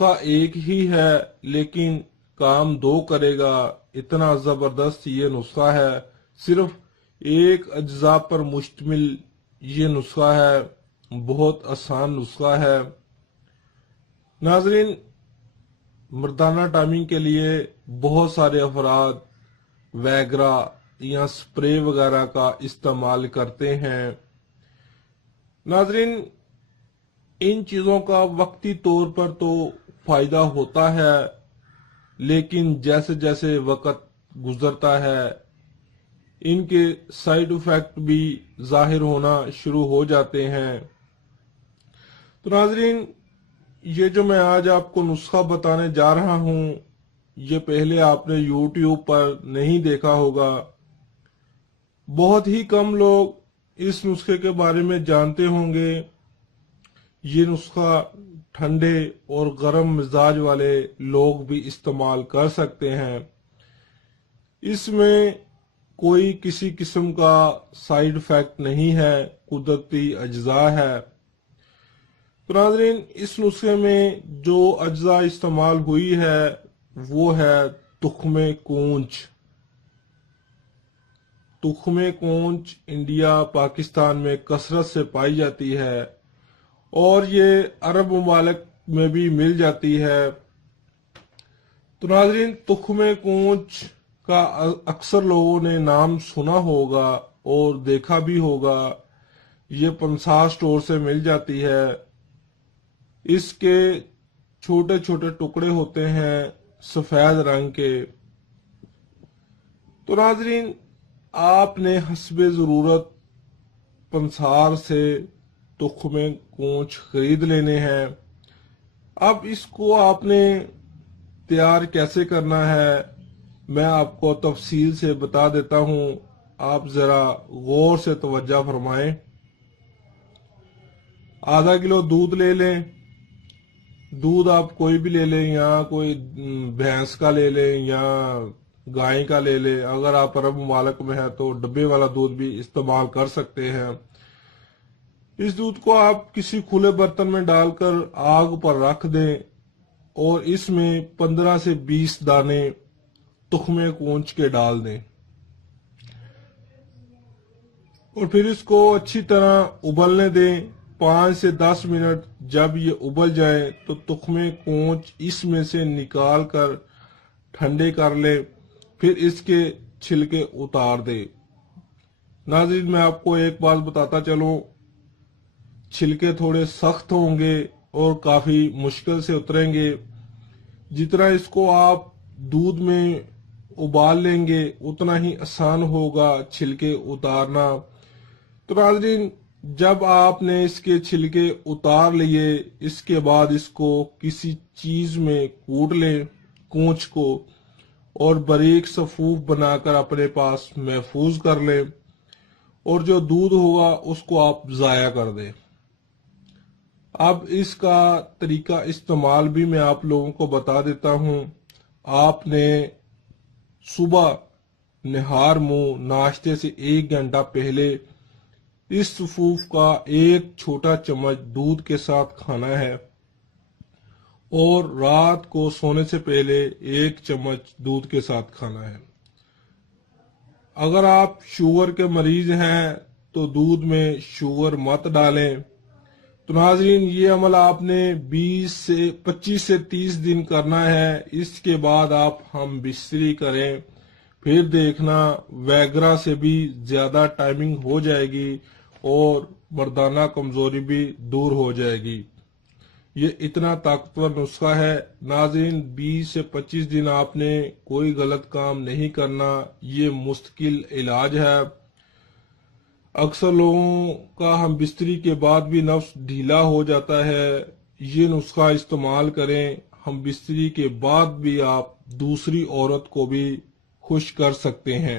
نسخہ ایک ہی ہے لیکن کام دو کرے گا، اتنا زبردست یہ نسخہ ہے۔ صرف ایک اجزاء پر مشتمل یہ نسخہ ہے، بہت آسان نسخہ ہے۔ ناظرین، مردانہ ٹائمنگ کے لیے بہت سارے افراد ویگرا یا سپرے وغیرہ کا استعمال کرتے ہیں۔ ناظرین، ان چیزوں کا وقتی طور پر تو فائدہ ہوتا ہے، لیکن جیسے جیسے وقت گزرتا ہے ان کے سائیڈ ایفیکٹ بھی ظاہر ہونا شروع ہو جاتے ہیں۔ تو ناظرین، یہ جو میں آج آپ کو نسخہ بتانے جا رہا ہوں، یہ پہلے آپ نے یوٹیوب پر نہیں دیکھا ہوگا۔ بہت ہی کم لوگ اس نسخے کے بارے میں جانتے ہوں گے۔ یہ نسخہ ٹھنڈے اور گرم مزاج والے لوگ بھی استعمال کر سکتے ہیں۔ اس میں کوئی کسی قسم کا سائیڈ ایفیکٹ نہیں ہے، قدرتی اجزاء ہے۔ تو ناظرین، اس نسخے میں جو اجزاء استعمال ہوئی ہے وہ ہے تخم کونچ۔ تخم کونچ انڈیا پاکستان میں کثرت سے پائی جاتی ہے اور یہ عرب ممالک میں بھی مل جاتی ہے۔ تو ناظرین، تخم کونچ کا اکثر لوگوں نے نام سنا ہوگا اور دیکھا بھی ہوگا۔ یہ پنسا اسٹور سے مل جاتی ہے۔ اس کے چھوٹے چھوٹے ٹکڑے ہوتے ہیں سفید رنگ کے۔ تو ناظرین، آپ نے حسب ضرورت پنسار سے تخم کونچ خرید لینے ہیں۔ اب اس کو آپ نے تیار کیسے کرنا ہے میں آپ کو تفصیل سے بتا دیتا ہوں، آپ ذرا غور سے توجہ فرمائیں۔ آدھا کلو دودھ لے لیں۔ دودھ آپ کوئی بھی لے لیں، یا کوئی بھینس کا لے لیں یا گائے کا لے لیں۔ اگر آپ عرب ممالک میں ہیں تو ڈبے والا دودھ بھی استعمال کر سکتے ہیں۔ اس دودھ کو آپ کسی کھلے برتن میں ڈال کر آگ پر رکھ دیں اور اس میں 15 سے 20 دانے تخم کونچ کے ڈال دیں اور پھر اس کو اچھی طرح ابلنے دیں 5 سے 10 منٹ۔ جب یہ ابل جائے تو تخم کونچ اس میں سے نکال کر ٹھنڈے کر لیں، پھر اس کے چھلکے اتار دیں۔ ناظرین، میں آپ کو ایک بات بتاتا چلوں، چھلکے تھوڑے سخت ہوں گے اور کافی مشکل سے اتریں گے۔ جتنا اس کو آپ دودھ میں ابال لیں گے اتنا ہی آسان ہوگا چھلکے اتارنا۔ تو ناظرین، جب آپ نے اس کے چھلکے اتار لیے، اس کے بعد اس کو کسی چیز میں کوٹ لیں کونچ کو، اور باریک صفوف بنا کر اپنے پاس محفوظ کر لیں، اور جو دودھ ہوگا اس کو آپ ضائع کر دیں۔ اب اس کا طریقہ استعمال بھی میں آپ لوگوں کو بتا دیتا ہوں۔ آپ نے صبح نہار منہ ناشتے سے 1 گھنٹہ پہلے اس صفوف کا ایک چھوٹا چمچ دودھ کے ساتھ کھانا ہے، اور رات کو سونے سے پہلے 1 چمچ دودھ کے ساتھ کھانا ہے۔ اگر آپ شوگر کے مریض ہیں تو دودھ میں شوگر مت ڈالیں۔ تو ناظرین، یہ عمل آپ نے 25 سے 30 دن کرنا ہے۔ اس کے بعد آپ ہم بستری کریں، پھر دیکھنا ویگرا سے بھی زیادہ ٹائمنگ ہو جائے گی اور مردانہ کمزوری بھی دور ہو جائے گی۔ یہ اتنا طاقتور نسخہ ہے ناظرین، 20 سے 25 دن آپ نے کوئی غلط کام نہیں کرنا۔ یہ مستقل علاج ہے۔ اکثر لوگوں کا ہم بستری کے بعد بھی نفس ڈھیلا ہو جاتا ہے۔ یہ نسخہ استعمال کریں، ہم بستری کے بعد بھی آپ دوسری عورت کو بھی خوش کر سکتے ہیں۔